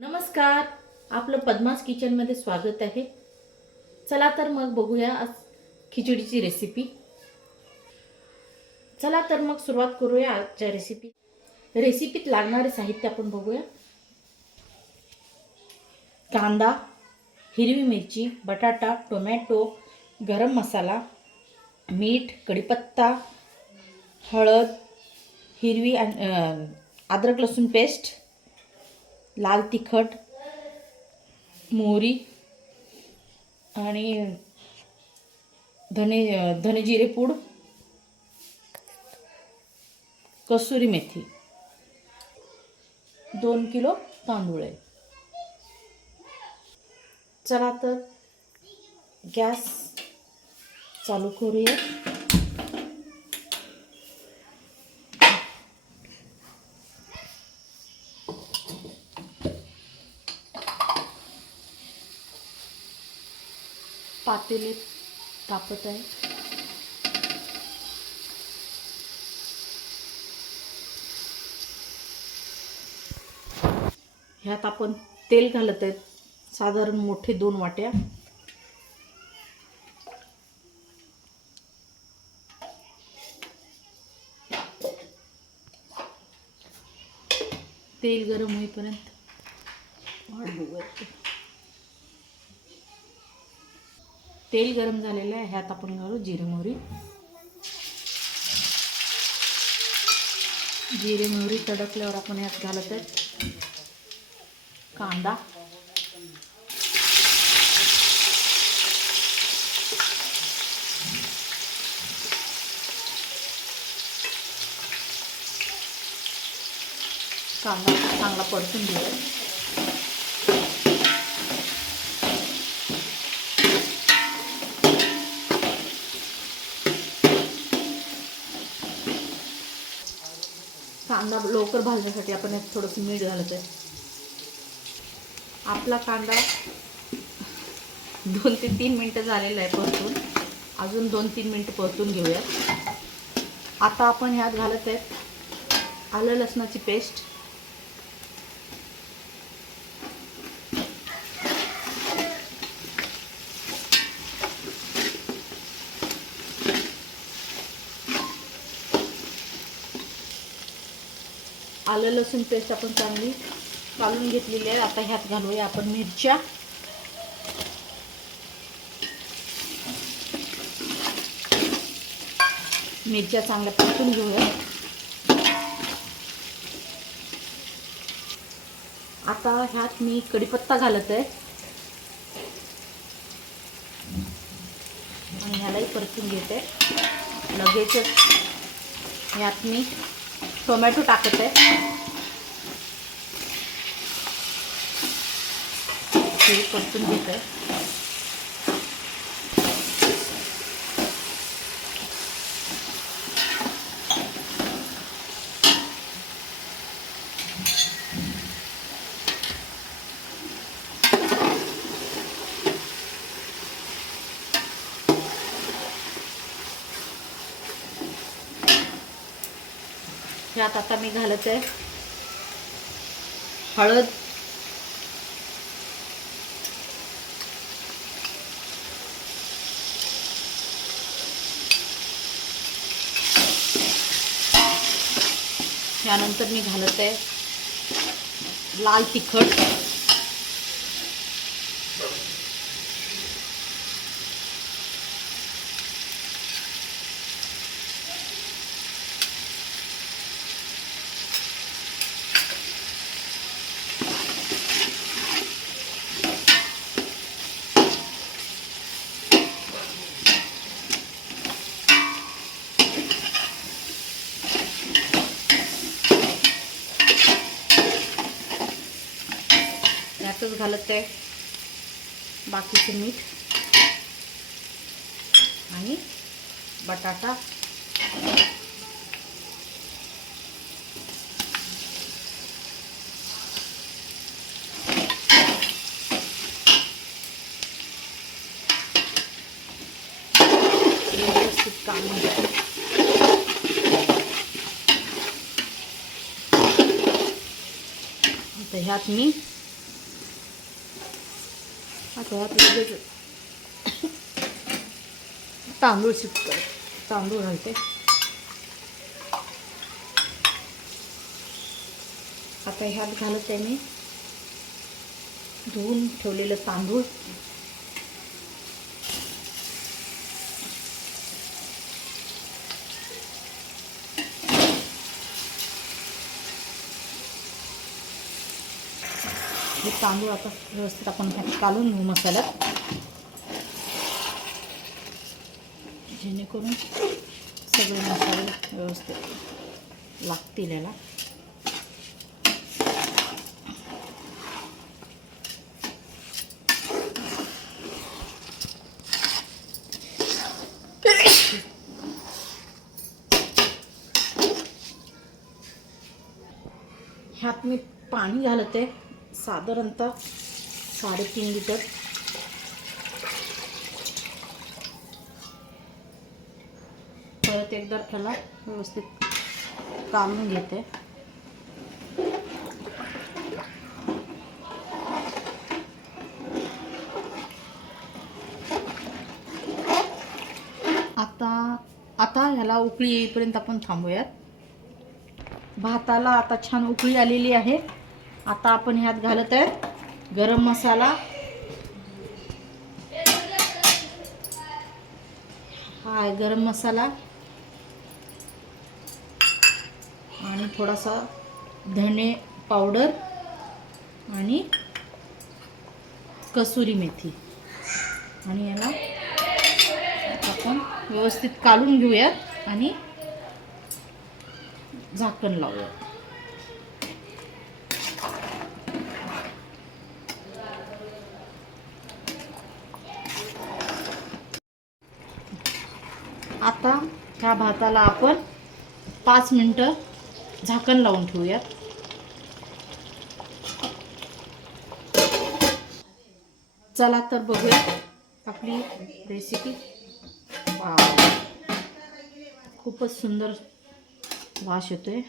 नमस्कार. आपलं पद्मास किचनमध्ये स्वागत आहे. चला तर मग बघूया आज खिचडीची रेसिपी. चला तर मग सुरुवात करूया आजच्या रेसिपीत लागणारे साहित्य आपण बघूया. कांदा, हिरवी मिरची, बटाटा, टोमॅटो, गरम मसाला, मीठ, कढीपत्ता, हळद, हिरवी अद्रक लसूण पेस्ट, लाल तिखट, मोहरी आणि धने जिरे पूड, कसुरी मेथी, 2 किलो तांदूळ आहे. चला तर गॅस चालू करूया. पातेले तापत आहे. ह्यात आपण तेल घालत आहेत, साधारण मोठे 2 वाट्या. तेल गरम होईपर्यंत वाट बघूया. तेल गरम झालेलं आहे. ह्यात आपण घालू जिरे मोहरी. जिरे मोहरी तडकल्यावर आपण ह्यात घालत आहे कांदा, चांगला परतून घेऊया. कांदा लवकर भाजण्यासाठी आपण यात थोडंसं मीठ घालत आहे. आपला कांदा 2 ते 3 मिनटं झालेला आहे परतून. अजून 2-3 मिनटं परतून घेऊया. आता आपण ह्यात घालत आहे आलं लसणाची पेस्ट, आलं लसूण पेस्ट आपण चांगली काढून घेतलेली आहे. आता ह्यात घालूया आपण मिरच्या, चांगल्या परतून घेऊया. आता ह्यात मी कढीपत्ता घालत आहे आणि ह्यालाही परतून घेते. लगेचच ह्यात मी टोमॅटो टाकत आहे. ते परतून घेत आहे. ह्यात आता मी घालत आहे हळद, यानंतर मी घालत आहे लाल तिखट, यातच घालत आहे बाकीचे मीठ आणि बटाटा, व्यवस्थित काढून घ्या. आता ह्यात मी गव्हात लगेच तांदूळ शिजतो, तांदूळ घालते. आता ह्यात घालत आहे मी धुवून ठेवलेलं तांदूळ. हे तांदूळ आता व्यवस्थित आपण काढून घेऊ मसाल्यात, जेणेकरून सगळे मसाले व्यवस्थित लागतील याला. ह्यात मी पाणी घालते साधारणतः 3.5 लिटर. परत एकदा त्याला व्यवस्थित काढून घेते. आता ह्याला उकळी येईपर्यंत आपण थांबूयात. भाताला आता छान उकळी आलेली आहे. आता आपण ह्यात घालत आहे गरम मसाला. हा आहे गरम मसाला आणि थोडासा धने पावडर आणि कसुरी मेथी. आणि याला आपण व्यवस्थित काढून घेऊयात आणि झाकण लावूया. आता ह्या भाताला आपण 5 मिनिटं झाकण लावून ठेवूयात. चला तर बघूया आपली रेसिपी. वाव, खूपच सुंदर वास येतोय.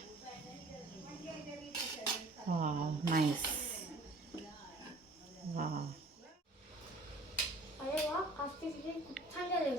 Wow, nice. वाव, अरे वा, आज ती खूप छान झाली.